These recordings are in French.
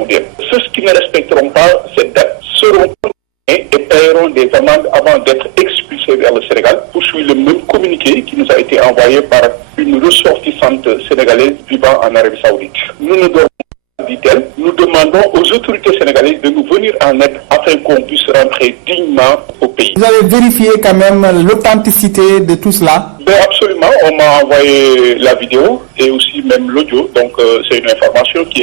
saoudienne. Ceux qui ne respecteront pas cette date seront et paieront des amendes avant d'être expulsés vers le Sénégal. Poursuit le même communiqué qui nous a été envoyé par une ressortissante sénégalaise vivant en Arabie Saoudite. Nous ne dormons pas, dit-elle. Nous demandons aux autorités sénégalaises de nous venir en aide afin qu'on puisse rentrer dignement au pays. Vous avez vérifié quand même l'authenticité de tout cela? Absolument, on m'a envoyé la vidéo et aussi même l'audio, donc c'est une information qui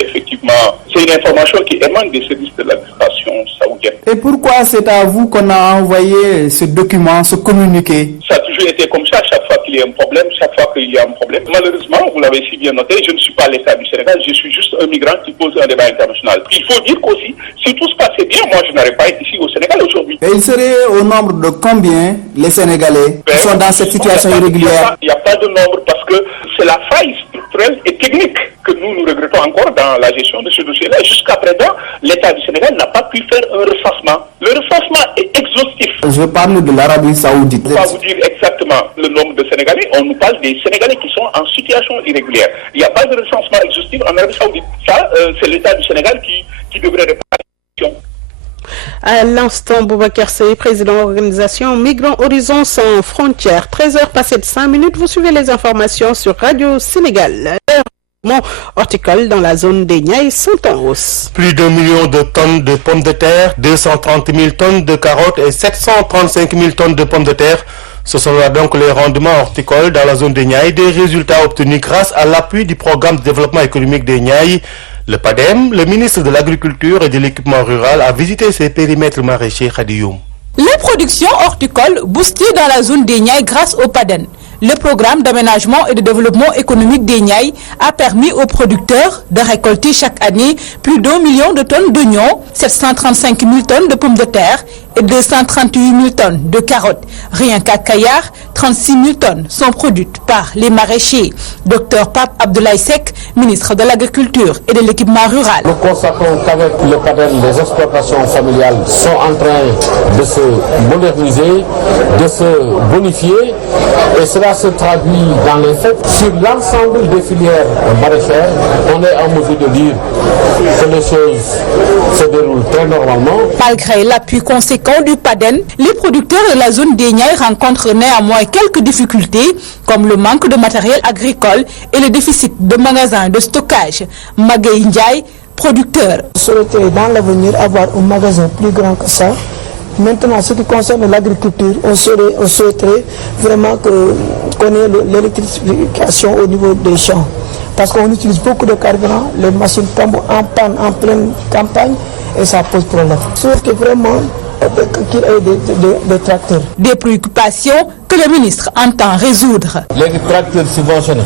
émane des services de l'administration saoudienne. Et pourquoi c'est à vous qu'on a envoyé ce document, ce communiqué? Ça a toujours été comme ça, chaque fois qu'il y a un problème, Malheureusement, vous l'avez si bien noté, je ne suis pas l'État du Sénégal, je suis juste un migrant qui pose un débat international. Il faut dire qu'aussi, si tout se passait bien, moi je n'aurais pas été ici au Sénégal aujourd'hui. Et il serait au nombre de combien les Sénégalais qui sont dans cette situation irrégulière? Il n'y a pas de nombre parce que c'est la faille structurelle et technique que nous regrettons encore dans la gestion de ce dossier-là. Jusqu'à présent, l'État du Sénégal n'a pas pu faire un recensement. Le recensement est exhaustif. Je parle de l'Arabie Saoudite. On ne peut pas vous dire exactement le nombre de Sénégalais. On nous parle des Sénégalais qui sont en situation irrégulière. Il n'y a pas de recensement exhaustif en Arabie Saoudite. Ça, c'est l'État du Sénégal qui devrait répondre à la question. À l'instant, Boubacar Seye, président de l'organisation Migrants Horizon Sans Frontières. 13h passées de 5 minutes, vous suivez les informations sur Radio Sénégal. Horticole dans la zone des Niayes sont en hausse. Plus d'1 million de tonnes de pommes de terre, 230 000 tonnes de carottes et 735 000 tonnes de pommes de terre. Ce sont là donc les rendements horticoles dans la zone des Niayes, des résultats obtenus grâce à l'appui du programme de développement économique des Niayes. Le PADEM, le ministre de l'Agriculture et de l'Équipement rural, a visité ces périmètres maraîchers Khadiyoum. Les productions horticoles boostées dans la zone des Niayes grâce au PADEN. Le programme d'aménagement et de développement économique des Niayes a permis aux producteurs de récolter chaque année plus d'1 million de tonnes d'oignons, 735 000 tonnes de pommes de terre et 238 000 tonnes de carottes. Rien qu'à Kayar, 36 000 tonnes sont produites par les maraîchers. Dr Pape Abdoulaye Seck, ministre de l'Agriculture et de l'Équipement rural. Nous constatons qu'avec le PADEN, les exploitations familiales sont en train de se moderniser, de se bonifier, et cela se traduit dans les faits. Sur l'ensemble des filières maraîchères, on est en mesure de dire que les choses se déroulent très normalement. Malgré l'appui conséquent du PADEN, les producteurs de la zone des Niayes rencontrent néanmoins quelques difficultés, comme le manque de matériel agricole et le déficit de magasins de stockage. Magaï Ndiaye, producteur. Je souhaiterais dans l'avenir avoir un magasin plus grand que ça. Maintenant, ce qui concerne l'agriculture, on souhaiterait vraiment qu'on ait l'électrification au niveau des champs. Parce qu'on utilise beaucoup de carburant, les machines tombent en panne en pleine campagne et ça pose problème. Sauf que vraiment, qu'il y ait des tracteurs. Des préoccupations que le ministre entend résoudre. Les tracteurs subventionnés.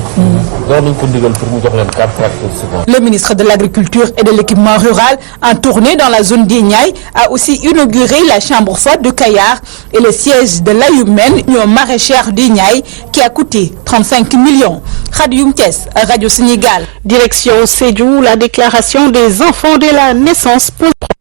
Le ministre de l'Agriculture et de l'Équipement rural, en tournée dans la zone des Niayes, a aussi inauguré la chambre forte de Kayar et le siège de l'Ayumen, union maraîchère des Niayes, qui a coûté 35 millions. Radio Thiès, Radio Sénégal. Direction Sédhiou, la déclaration des enfants dès la naissance pose problème.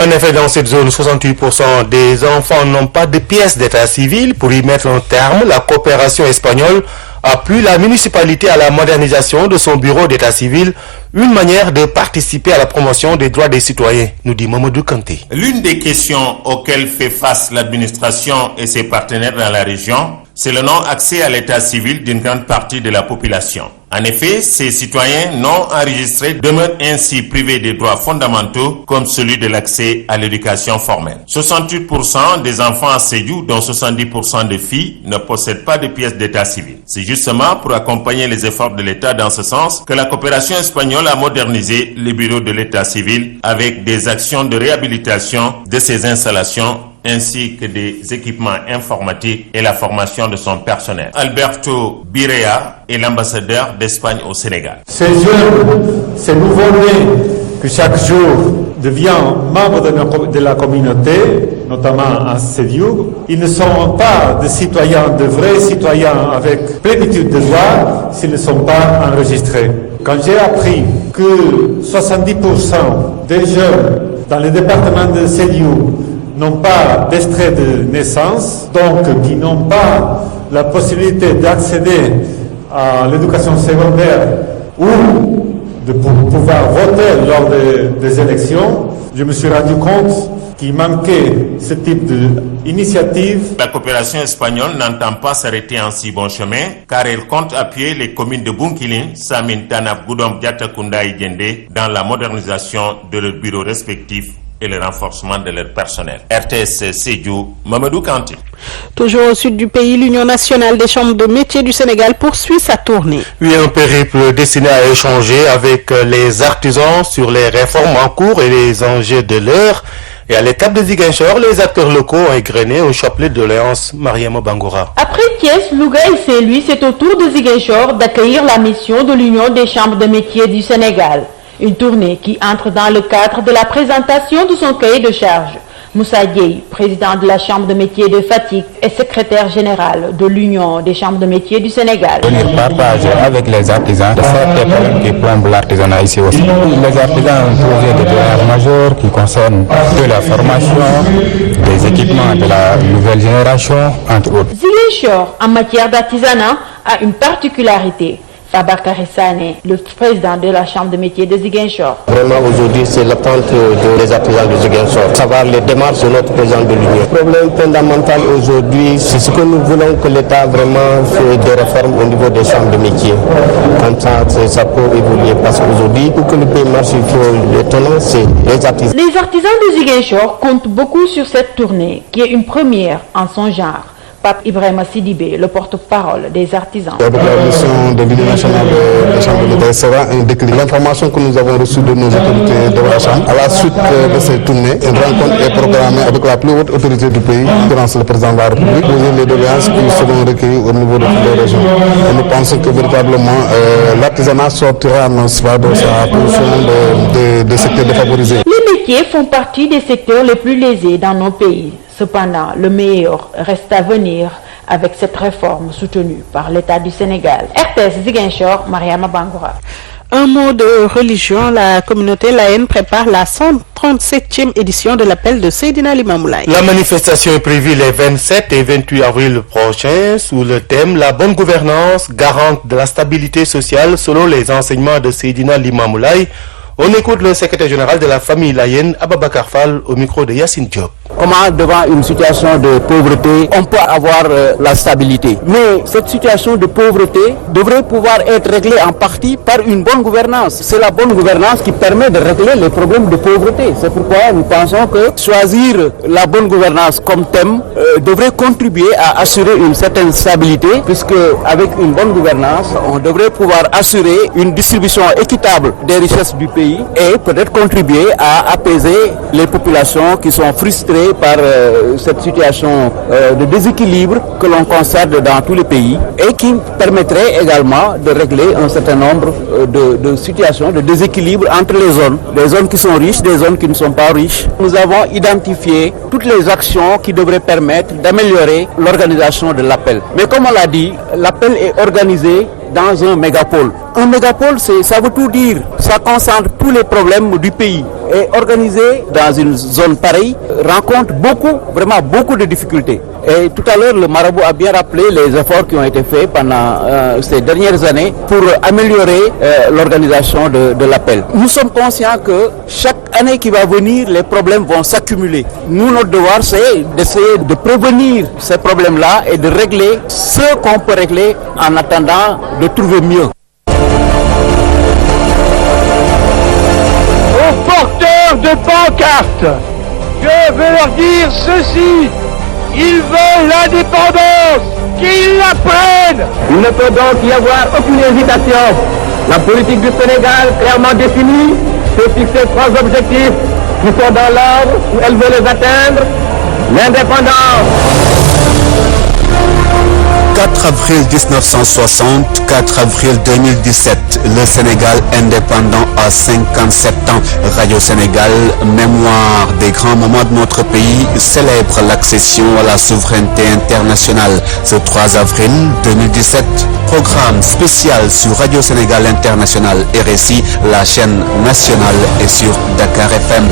En effet, dans cette zone, 68% des enfants n'ont pas de pièce d'état civil. Pour y mettre un terme, la coopération espagnole appuie la municipalité à la modernisation de son bureau d'état civil, une manière de participer à la promotion des droits des citoyens, nous dit Mamadou Kanté. L'une des questions auxquelles fait face l'administration et ses partenaires dans la région, c'est le non-accès à l'état civil d'une grande partie de la population. En effet, ces citoyens non enregistrés demeurent ainsi privés des droits fondamentaux comme celui de l'accès à l'éducation formelle. 68% des enfants à Sédhiou, dont 70% de filles, ne possèdent pas de pièces d'état civil. C'est justement pour accompagner les efforts de l'État dans ce sens que la coopération espagnole a modernisé les bureaux de l'état civil avec des actions de réhabilitation de ces installations ainsi que des équipements informatiques et la formation de son personnel. Alberto Birea est l'ambassadeur d'Espagne au Sénégal. Ces jeunes, ces nouveaux-nés qui chaque jour deviennent membres de la communauté, notamment à Sédhiou, ils ne sont pas des citoyens, de vrais citoyens avec plénitude de droits s'ils ne sont pas enregistrés. Quand j'ai appris que 70% des jeunes dans le département de Sédhiou n'ont pas d'extrait de naissance, donc qui n'ont pas la possibilité d'accéder à l'éducation secondaire ou de pouvoir voter lors des élections, je me suis rendu compte qu'il manquait ce type d'initiative. La coopération espagnole n'entend pas s'arrêter en si bon chemin car elle compte appuyer les communes de Bounkiling, Samin, Tanaf, Goudomp, Diatakunda et Diendé dans la modernisation de leurs bureaux respectifs et le renforcement de leur personnel. RTS Sédhiou, Mamadou Kanté. Toujours au sud du pays, l'Union nationale des chambres de métiers du Sénégal poursuit sa tournée. Oui, un périple destiné à échanger avec les artisans sur les réformes en cours et les enjeux de l'heure. Et à l'étape de Ziguinchor, les acteurs locaux ont égrené au chapelet de doléances Mariama Bangoura. Après Thiès, Louga et Saint-Louis, c'est au tour de Ziguinchor d'accueillir la mission de l'Union des chambres de métiers du Sénégal. Une tournée qui entre dans le cadre de la présentation de son cahier de charges. Moussa Dieye, président de la Chambre de métiers de Fatick et secrétaire général de l'Union des chambres de métiers du Sénégal. Venir partager avec les artisans de certains problèmes qui plombent l'artisanat ici aussi. Les artisans ont posé des doléances majeures qui concernent de la formation, des équipements de la nouvelle génération, entre autres. Ziguinchor, en matière d'artisanat, a une particularité. Fabakary Sané, le président de la Chambre de métiers de Ziguinchor. Vraiment aujourd'hui c'est l'attente des artisans de Ziguinchor, savoir les démarches de notre président de l'Union. Le problème fondamental aujourd'hui, c'est ce que nous voulons que l'État vraiment fait des réformes au niveau des chambres de métiers. Comme ça peut évoluer parce qu'aujourd'hui, pour que le pays marche, il faut les tenants, c'est les artisans. Les artisans de Ziguinchor comptent beaucoup sur cette tournée, qui est une première en son genre. Pape Ibrahima Sidibé, le porte-parole des artisans. La mission de l'Union nationale des chambres de métiers sera un déclic. L'information que nous avons reçue de nos autorités de la Chambre, à la suite de cette tournée, une rencontre est programmée avec la plus haute autorité du pays, grâce au président de la République, poser les doléances qui seront recueillies au niveau de toutes les régions. Et nous pensons que véritablement l'artisanat sortira de sa position de secteur défavorisé. Les métiers font partie des secteurs les plus lésés dans nos pays. Cependant, le meilleur reste à venir avec cette réforme soutenue par l'État du Sénégal. RTS Ziguinchor, Mariama Bangoura. Un mot de religion, la communauté laïenne prépare la 137e édition de l'appel de Seydina Limamou Laye. La manifestation est prévue les 27 et 28 avril prochains sous le thème « La bonne gouvernance garante de la stabilité sociale selon les enseignements de Seydina Limamou Laye ». On écoute le secrétaire général de la famille laïenne, Ababakar Fall, au micro de Yassine Diop. Comment, devant une situation de pauvreté, on peut avoir la stabilité. Mais cette situation de pauvreté devrait pouvoir être réglée en partie par une bonne gouvernance. C'est la bonne gouvernance qui permet de régler les problèmes de pauvreté. C'est pourquoi nous pensons que choisir la bonne gouvernance comme thème devrait contribuer à assurer une certaine stabilité, puisque avec une bonne gouvernance, on devrait pouvoir assurer une distribution équitable des richesses du pays et peut-être contribuer à apaiser les populations qui sont frustrées par cette situation de déséquilibre que l'on constate dans tous les pays et qui permettrait également de régler un certain nombre de situations de déséquilibre entre les zones qui sont riches, des zones qui ne sont pas riches. Nous avons identifié toutes les actions qui devraient permettre d'améliorer l'organisation de l'appel. Mais comme on l'a dit, l'appel est organisé dans un mégapôle. Un mégapôle, ça veut tout dire. Ça concentre tous les problèmes du pays. Et organisé dans une zone pareille rencontre vraiment beaucoup de difficultés. Et tout à l'heure, le marabout a bien rappelé les efforts qui ont été faits pendant ces dernières années pour améliorer l'organisation de l'appel. Nous sommes conscients que chaque année qui va venir, les problèmes vont s'accumuler. Nous, notre devoir, c'est d'essayer de prévenir ces problèmes-là et de régler ce qu'on peut régler en attendant de trouver mieux. Aux porteurs de pancartes, je veux leur dire ceci. Ils veulent l'indépendance, qu'ils la prennent. Il ne peut donc y avoir aucune hésitation. La politique du Sénégal, clairement définie, s'est fixé 3 objectifs qui sont dans l'ordre où elle veut les atteindre. L'indépendance. 4 avril 1960, 4 avril 2017, le Sénégal indépendant à 57 ans. Radio Sénégal, mémoire des grands moments de notre pays, célèbre l'accession à la souveraineté internationale. Ce 3 avril 2017, programme spécial sur Radio Sénégal International RSI, la chaîne nationale et sur Dakar FM.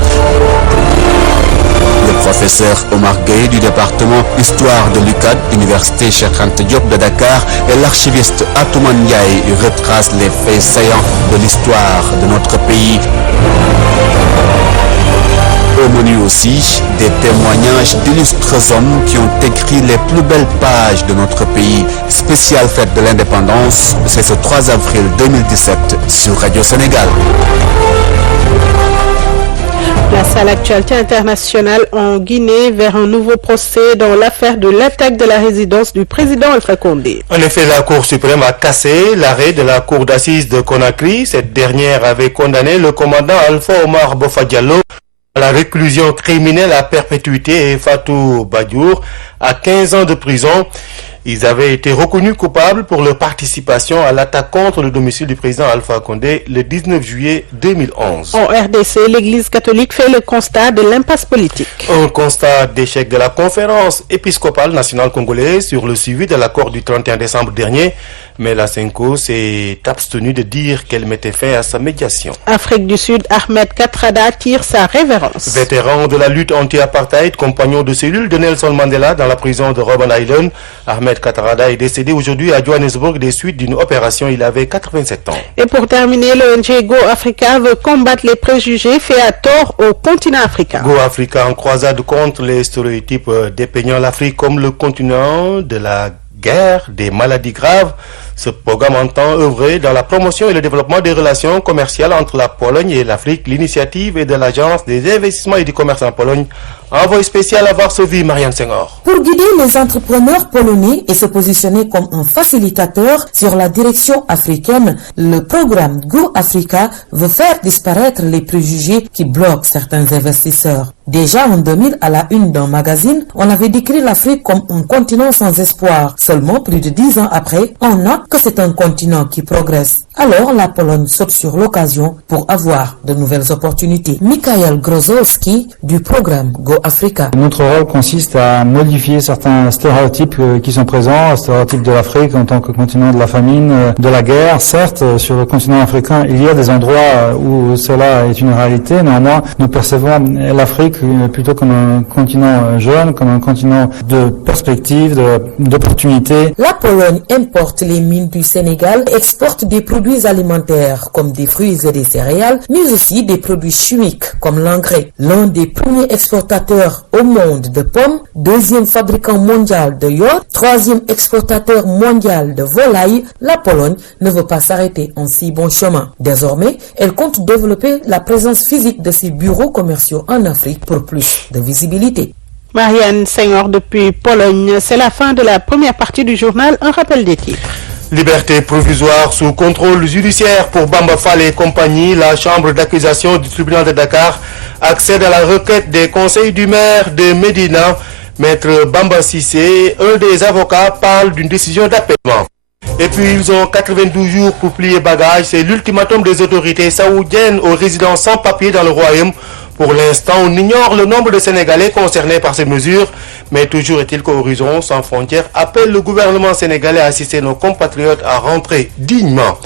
Le professeur Omar Gueye du département Histoire de l'UCAD, Université Cheikh Anta Diop de Dakar, et l'archiviste Atoumane Ndiaye retracent les faits saillants de l'histoire de notre pays. Au menu aussi, des témoignages d'illustres hommes qui ont écrit les plus belles pages de notre pays. Spéciale fête de l'indépendance, c'est ce 3 avril 2017 sur Radio Sénégal. Place à l'actualité internationale en Guinée vers un nouveau procès dans l'affaire de l'attaque de la résidence du président Alpha Condé. En effet, la Cour suprême a cassé l'arrêt de la Cour d'assises de Conakry. Cette dernière avait condamné le commandant Alpha Omar Bofa Diallo à la réclusion criminelle à perpétuité et Fatou Badiour à 15 ans de prison. Ils avaient été reconnus coupables pour leur participation à l'attaque contre le domicile du président Alpha Condé le 19 juillet 2011. En RDC, l'Église catholique fait le constat de l'impasse politique. Un constat d'échec de la conférence épiscopale nationale congolaise sur le suivi de l'accord du 31 décembre dernier. Mais la CENCO s'est abstenue de dire qu'elle mettait fin à sa médiation. Afrique du Sud, Ahmed Kathrada tire sa révérence. Vétéran de la lutte anti-apartheid, compagnon de cellule de Nelson Mandela dans la prison de Robben Island, Ahmed Kathrada est décédé aujourd'hui à Johannesburg des suites d'une opération. Il avait 87 ans. Et pour terminer, l'ONG Go Africa veut combattre les préjugés faits à tort au continent africain. Go Africa en croisade contre les stéréotypes dépeignant l'Afrique comme le continent de la guerre, des maladies graves. Ce programme entend œuvrer dans la promotion et le développement des relations commerciales entre la Pologne et l'Afrique. L'initiative est de l'Agence des investissements et du commerce en Pologne. Envoyé spécial à Varsovie, Marianne Senghor. Pour guider les entrepreneurs polonais et se positionner comme un facilitateur sur la direction africaine, le programme Go Africa veut faire disparaître les préjugés qui bloquent certains investisseurs. Déjà en 2000, à la une d'un magazine, on avait décrit l'Afrique comme un continent sans espoir. Seulement, plus de 10 ans après, on note que c'est un continent qui progresse. Alors, la Pologne saute sur l'occasion pour avoir de nouvelles opportunités. Mikhail Grozowski du programme Go Africa. Notre rôle consiste à modifier certains stéréotypes qui sont présents, stéréotypes de l'Afrique en tant que continent de la famine, de la guerre. Certes, sur le continent africain, il y a des endroits où cela est une réalité. Néanmoins, nous percevons l'Afrique plutôt comme un continent jeune, comme un continent de perspectives, d'opportunités. La Pologne importe les mines du Sénégal et exporte des produits alimentaires comme des fruits et des céréales, mais aussi des produits chimiques comme l'engrais. L'un des premiers exportateurs au monde de pommes, deuxième fabricant mondial de yaourt, troisième exportateur mondial de volailles, la Pologne ne veut pas s'arrêter en si bon chemin. Désormais, elle compte développer la présence physique de ses bureaux commerciaux en Afrique pour plus de visibilité. Marianne Senghor depuis Pologne. C'est la fin de la première partie du journal. Un rappel des titres. Liberté provisoire sous contrôle judiciaire pour Bamba Fall et compagnie. La chambre d'accusation du tribunal de Dakar accède à la requête des conseils du maire de Médina. Maître Bamba Sissé, un des avocats, parle d'une décision d'appellement. Et puis ils ont 92 jours pour plier bagages. C'est l'ultimatum des autorités saoudiennes aux résidents sans papier dans le royaume. Pour l'instant, on ignore le nombre de Sénégalais concernés par ces mesures, mais toujours est-il qu'Horizon Sans Frontières appelle le gouvernement sénégalais à assister nos compatriotes à rentrer dignement.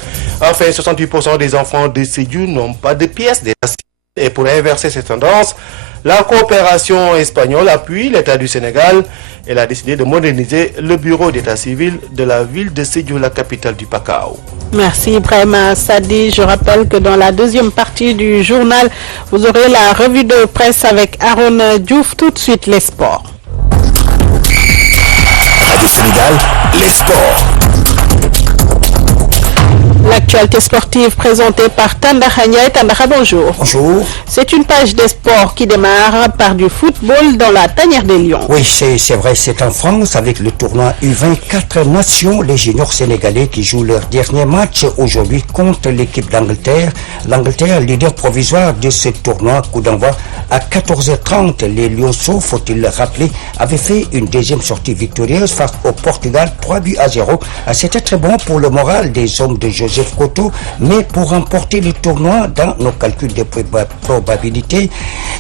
Enfin, 68% des enfants de Sédhiou n'ont pas de pièces d'état civil. Et pour inverser cette tendance, la coopération espagnole appuie l'État du Sénégal. Elle a décidé de moderniser le bureau d'état civil de la ville de Sédhiou, la capitale du Pakao. Merci Ibrahima Sadi. Je rappelle que dans la deuxième partie du journal, vous aurez la revue de presse avec Aaron Diouf. Tout de suite, les sports. Radio Sénégal, les sports. L'actualité sportive présentée par Tanda Khania. Tanda, bonjour. Bonjour. C'est une page des sports qui démarre par du football dans la tanière des Lions. Oui, c'est vrai, c'est en France avec le tournoi U24 Nations, les juniors sénégalais qui jouent leur dernier match aujourd'hui contre l'équipe d'Angleterre. L'Angleterre, leader provisoire de ce tournoi, coup d'envoi à 14h30. Les Lionceaux, faut-il le rappeler, avaient fait une deuxième sortie victorieuse face au Portugal, 3-0. C'était très bon pour le moral des hommes de Joseph Koto, mais pour remporter le tournoi dans nos calculs de probabilité,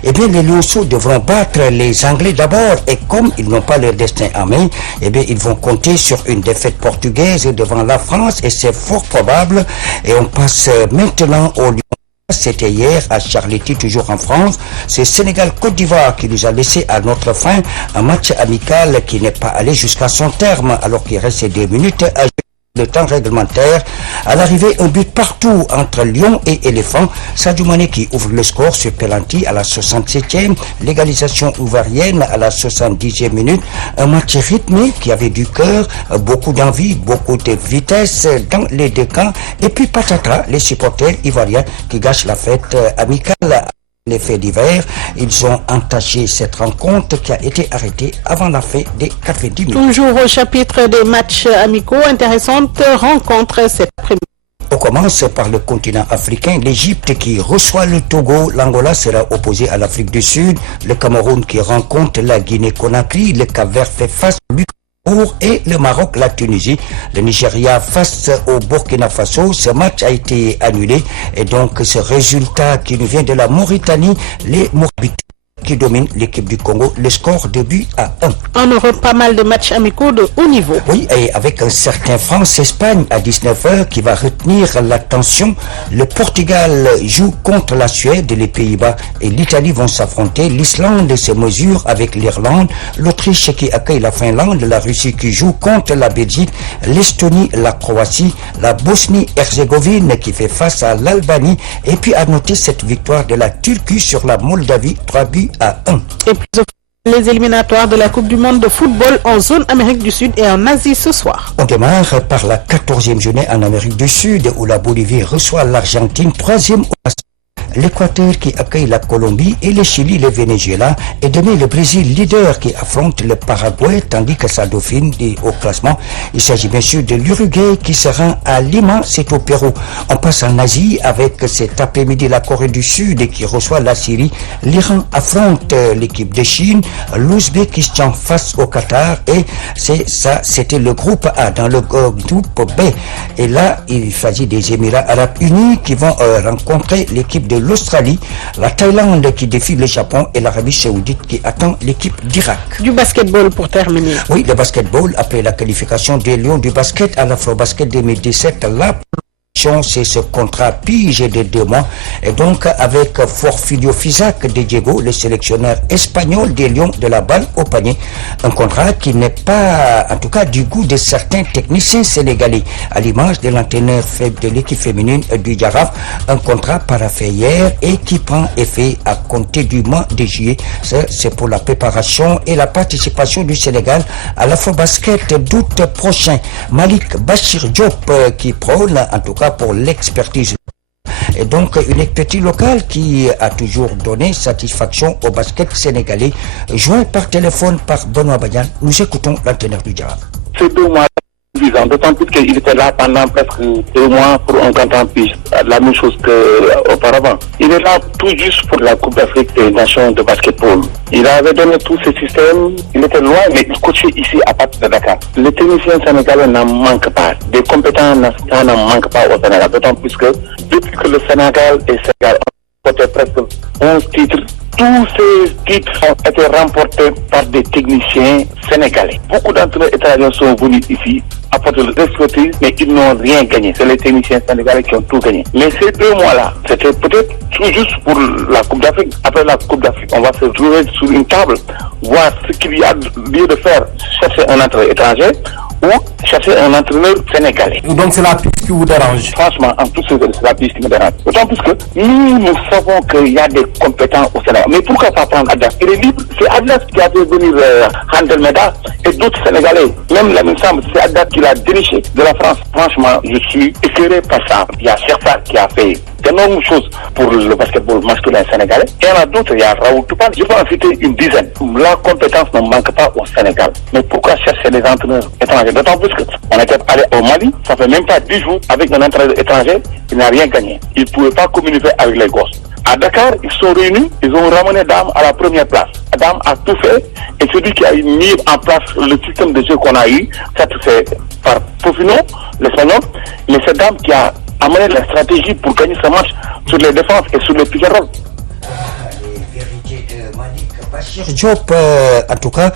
eh bien les Lionceaux devront battre les Anglais d'abord, et comme ils n'ont pas leur destin en main, eh bien ils vont compter sur une défaite portugaise devant la France, et c'est fort probable. Et on passe maintenant au Lion. C'était hier à Charletti, toujours en France. C'est Sénégal-Côte d'Ivoire qui nous a laissé à notre fin un match amical qui n'est pas allé jusqu'à son terme alors qu'il restait 2 minutes à jouer le temps réglementaire. À l'arrivée, un but partout entre Lion et Éléphant. Sadio Mané qui ouvre le score sur penalty à la 67e. L'égalisation ivoirienne à la 70e minute. Un match rythmé qui avait du cœur, beaucoup d'envie, beaucoup de vitesse dans les deux camps. Et puis patatras, les supporters ivoiriens qui gâchent la fête amicale. Les faits divers, ils ont entaché cette rencontre qui a été arrêtée avant la fin des 90 minutes. Toujours au chapitre des matchs amicaux, intéressante rencontre cet après-midi. On commence par le continent africain, l'Égypte qui reçoit le Togo, l'Angola sera opposé à l'Afrique du Sud, le Cameroun qui rencontre la Guinée-Conakry, le Cap-Vert fait face au et le Maroc, la Tunisie, le Nigeria face au Burkina Faso. Ce match a été annulé et donc ce résultat qui nous vient de la Mauritanie, les Maurabitains qui dominent l'équipe du Congo, le score de but à 1. On aura pas mal de matchs amicaux de haut niveau. Oui, et avec un certain France-Espagne à 19h qui va retenir l'attention. Le Portugal joue contre la Suède, les Pays-Bas et l'Italie vont s'affronter. L'Islande se mesure avec l'Irlande, l'Autriche qui accueille la Finlande, la Russie qui joue contre la Belgique, l'Estonie, la Croatie, la Bosnie-Herzégovine qui fait face à l'Albanie. Et puis à noter cette victoire de la Turquie sur la Moldavie, 3 buts à 1. Et plus les éliminatoires de la Coupe du Monde de football en zone Amérique du Sud et en Asie ce soir. On démarre par la 14e journée en Amérique du Sud où la Bolivie reçoit l'Argentine, 3e au l'Équateur qui accueille la Colombie et le Chili, le Venezuela. Et demain, le Brésil, leader, qui affronte le Paraguay, tandis que sa dauphine est au classement. Il s'agit bien sûr de l'Uruguay qui se rend à Lima, c'est au Pérou. On passe en Asie avec cet après-midi la Corée du Sud qui reçoit la Syrie. L'Iran affronte l'équipe de Chine, l'Ouzbékistan face au Qatar. Et c'est ça, c'était le groupe A. Dans le groupe B, et là, il s'agit des Émirats Arabes Unis qui vont rencontrer l'équipe de l'Australie, la Thaïlande qui défie le Japon et l'Arabie Saoudite qui attend l'équipe d'Irak. Du basketball pour terminer. Oui, le basketball, après la qualification des Lions du basket à l'Afrobasket 2017, la c'est ce contrat pige de 2 mois et donc avec Porfirio Fisac de Diego, le sélectionneur espagnol des Lions de la balle au panier, un contrat qui n'est pas en tout cas du goût de certains techniciens sénégalais, à l'image de l'entraîneur de l'équipe féminine du Jaraaf, un contrat paraphé hier et qui prend effet à compter du mois de juillet. C'est pour la préparation et la participation du Sénégal à l'Afrobasket d'août prochain. Malik Bachir Diop qui prône en tout cas pour l'expertise. Et donc une expertise locale qui a toujours donné satisfaction au basket sénégalais. Joint par téléphone par Benoît Badian, nous écoutons l'entraîneur du Jaraaf. C'est 2 mois d'autant plus qu'il était là pendant presque 2 mois pour un grand pige, la même chose qu'auparavant. Il est là tout juste pour la Coupe d'Afrique des Nations de basketball. Il avait donné tout ce système, il était loin, mais il coachait ici à partir de Dakar. Les techniciens sénégalais n'en manquent pas, des compétents n'en manquent pas au Sénégal, d'autant plus que depuis que le Sénégal et Sénégal ont porté presque 11 titres, tous ces titres ont été remportés par des techniciens sénégalais. Beaucoup d'entraîneurs étrangers sont venus ici apporter leur expertise, mais ils n'ont rien gagné. C'est les techniciens sénégalais qui ont tout gagné. Mais ces 2 mois-là, c'était peut-être tout juste pour la Coupe d'Afrique. Après la Coupe d'Afrique, on va se trouver sur une table, voir ce qu'il y a lieu de faire, chercher un entraîneur étranger ou chercher un entraîneur sénégalais. Donc c'est la piste qui vous dérange? Franchement, en tout cas, c'est la piste qui me dérange. D'autant plus que nous savons qu'il y a des compétents au Sénégal. Mais pourquoi pas prendre Adlas? Il est libre. C'est Adlas qui a fait venir Handel Meda et d'autres Sénégalais. Même la même semble, c'est Adlas qui l'a déniché de la France. Franchement, je suis éclairé par ça. Il y a Cherfa qui a fait d'énormes choses pour le basketball masculin sénégalais. Et il y en a d'autres, il y a Raoul Toupane. Je peux en citer une dizaine. La compétence ne manque pas au Sénégal. Mais pourquoi chercher des entraîneurs étrangers? D'autant plus qu'on était allé au Mali, ça fait même pas 10 jours, avec un entraîneur étranger, il n'a rien gagné. Il ne pouvait pas communiquer avec les gosses. À Dakar, ils sont réunis, ils ont ramené Dame à la première place. Dame a tout fait, et celui qui a mis en place le système de jeu qu'on a eu, ça c'est par Pofino, l'Espagnol, mais c'est Dame qui a amené la stratégie pour gagner ce match sur les défenses et sur les pick and roll. Malik Bachir Diop, en tout cas,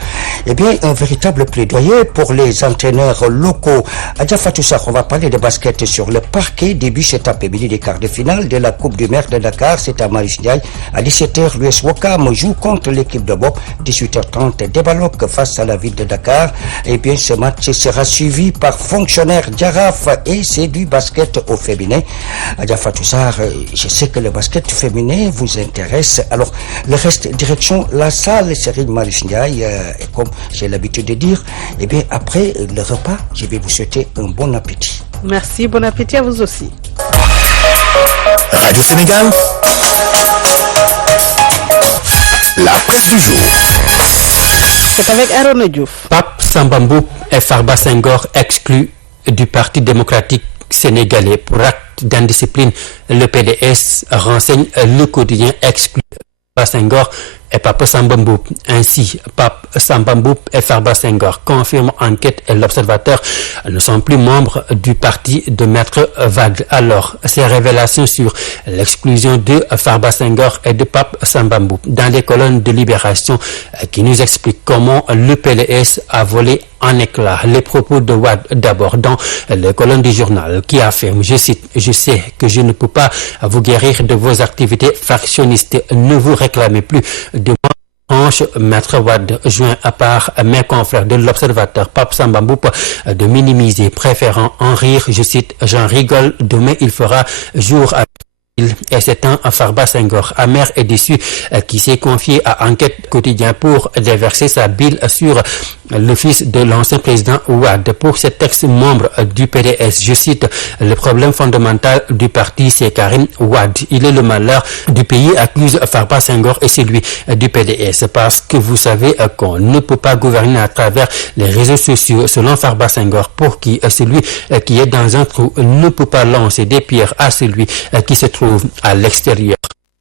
eh bien, un véritable plaidoyer pour les entraîneurs locaux. Adja Fatoussar, on va parler de basket sur le parquet. Début cet après-midi des quarts de finale de la Coupe du maire de Dakar. C'est à Marius Ndiaye. À 17h, l'US Ouakam joue contre l'équipe de Bob. 18h30, Débaloc face à la ville de Dakar. Et bien, ce match sera suivi par Fonctionnaire Djaraf et c'est du basket au féminin. Adja Fatoussar, je sais que le basket féminin vous intéresse. Alors, le reste, direction la salle Serigne Marius Ndiaye. Et comme j'ai l'habitude de dire, eh bien, après le repas, je vais vous souhaiter un bon appétit. Merci, bon appétit à vous aussi. Radio Sénégal, la presse du jour. C'est avec Arona Diouf. Pape Samba Mboup et Farba Senghor exclus du Parti démocratique sénégalais pour acte d'indiscipline. Le PDS renseigne le quotidien exclu Farba Senghor et Pape Samba Mboup. Ainsi, Pape Samba Mboup et Farba Senghor confirment enquête et l'Observateur ne sont plus membres du parti de Maître Wade. Alors, ces révélations sur l'exclusion de Farba Senghor et de Pape Samba Mboup dans les colonnes de Libération qui nous expliquent comment le PDS a volé en éclats les propos de Wade d'abord dans les colonnes du journal qui affirme, je cite, « Je sais que je ne peux pas vous guérir de vos activités fractionnistes. Ne vous réclamez plus de Ange Maître Wade, joint à part mes confrères de l'Observateur Pape Samba Mboup de minimiser, préférant en rire, je cite, « J'en rigole, demain il fera jour à... » Et c'est un Farba Senghor amer et déçu qui s'est confié à Enquête Quotidien pour déverser sa bile sur le fils de l'ancien président Wade. Pour cet ex-membre du PDS, je cite, « Le problème fondamental du parti, c'est Karim Wade. Il est le malheur du pays, accuse Farba Senghor et celui du PDS. Parce que vous savez qu'on ne peut pas gouverner à travers les réseaux sociaux. Selon Farba Senghor, pour qui celui qui est dans un trou ne peut pas lancer des pierres à celui qui se trouve à l'extérieur. »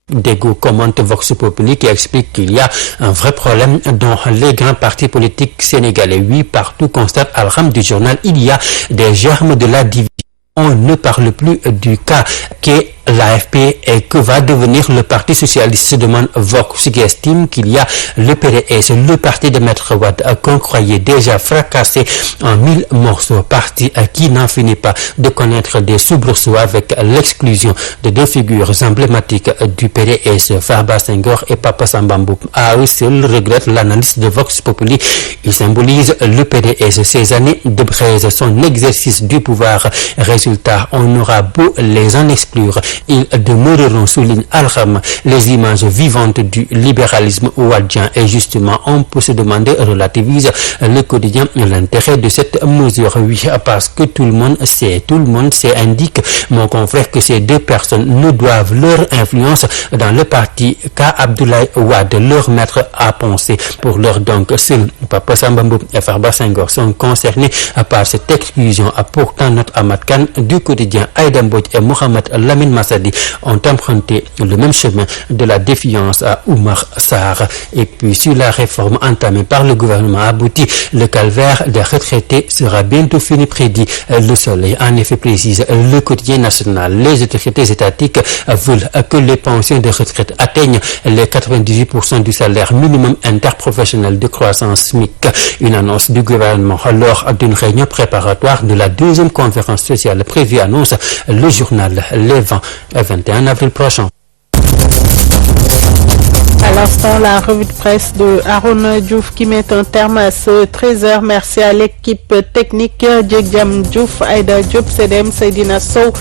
Dego commente Vox Populi qui explique qu'il y a un vrai problème dans les grands partis politiques sénégalais. Oui, partout, constate Al-Ram du journal, il y a des germes de la division. On ne parle plus du cas qu'est l'AFP et que va devenir le Parti socialiste, se demande Vox, qui estime qu'il y a le PDS, le parti de Maître Wade, qu'on croyait déjà fracassé en 1000 morceaux, parti qui n'en finit pas de connaître des soubresauts avec l'exclusion de deux figures emblématiques du PDS, Farba Senghor et Pape Samba Mboup. À eux seuls, regrette l'analyste de Vox Populi. Il symbolise le PDS, ces années de braise, son exercice du pouvoir. Résultat, on aura beau les en exclure, ils demeureront, souligne Al-Ram, les images vivantes du libéralisme wadien. Et justement, on peut se demander, relativise le quotidien, l'intérêt de cette mesure. Oui, parce que tout le monde sait, indique mon confrère que ces deux personnes ne doivent leur influence dans le parti qu'à Abdoulaye Wade, leur maître à penser. Pour leur donc, seuls Pape Samba Mboup et Farba Senghor sont concernés par cette exclusion. Pourtant, notre Ahmad Khan du quotidien Aïda Mbodj et Mohamed Lamine Massadi ont emprunté le même chemin de la défiance à Oumar Sarr. Et puis sur la réforme entamée par le gouvernement abouti, le calvaire des retraités sera bientôt fini, prédit Le Soleil. En effet, précise le quotidien national, les autorités étatiques veulent que les pensions de retraite atteignent les 98% du salaire minimum interprofessionnel de croissance SMIC. Une annonce du gouvernement lors d'une réunion préparatoire de la deuxième conférence sociale prévue, annonce le journal Les 20 et 21 avril prochain. À l'instant, la revue de presse de Arona Diouf qui met un terme à ce 13h. Merci à l'équipe technique, Djegdjam Diouf, Aïda Diop, CDM, Seydina Sow.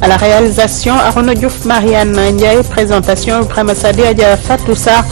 À la réalisation, Arona Diouf, Marianne Ndiaye, présentation, Ibrahima Sadi, Adja Fatoussar.